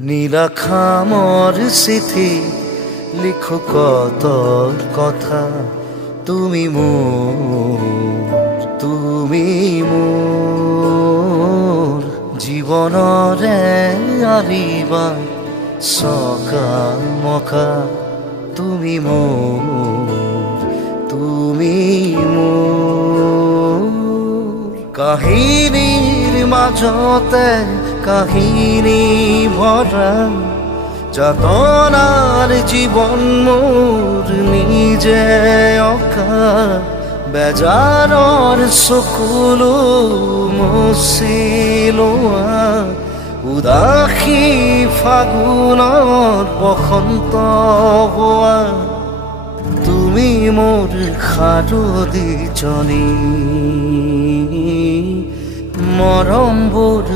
নীলাখামৰ চিঠি লিখো কত কথা তুমি মোৰ জীৱনৰে আলিবা সকামকা তুমি মোৰ কাহিনীৰ মাজতে কাহিনী ভৰা যাতনাৰ জীবন মোৰ নিজে অকা বেজাৰৰ চকুলো মচিলোৱা উদাসী ফাগুনৰ বসন্ত হোৱা তুমি মোৰ সাৰদীজনী মৰমবোৰ